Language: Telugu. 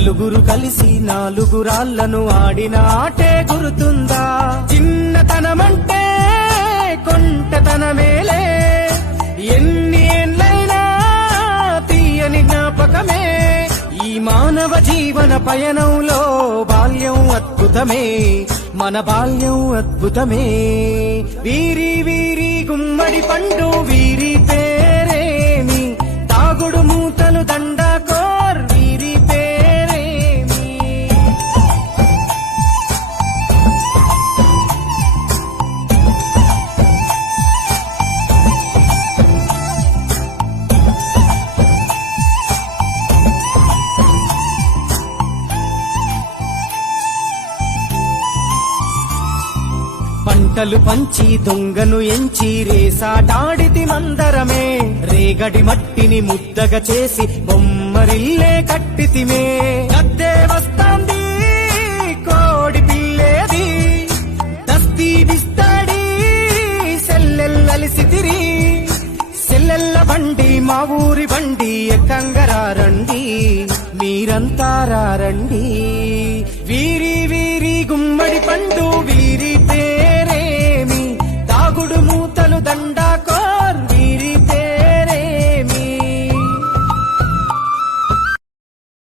నలుగురు కలిసి నాలుగురాళ్లను ఆడిన ఆటే గుర్తుందా? చిన్నతనమంటే కొంటతనమేలే, ఎన్ని ఏండ్లైనా తీయని జ్ఞాపకమే. ఈ మానవ జీవన పయనంలో బాల్యం అద్భుతమే, మన బాల్యం అద్భుతమే. వీరి వీరి గుమ్మడి పండు వీరి పేరేమి, తాగుడు మూతలు దండాకోర్ వీరి పేరేమి. పంటలు పంచి దొంగను ఎంచి రేసాటాడితి మందరమే, రేగడి మట్టిని ముద్దగా చేసి బొమ్మరిల్లే కట్టితిమే. గద్దే వస్తాంది కోడి పిల్లేది, దస్తీ బిస్తాడి సెల్లెల్లలిసితిరి. సెల్లెల్ల బండి మా ఊరి బండి ఎక్కంగరారండి, మీరంతా రారండి. వీరి వీరి గుమ్మడి పండు వీరి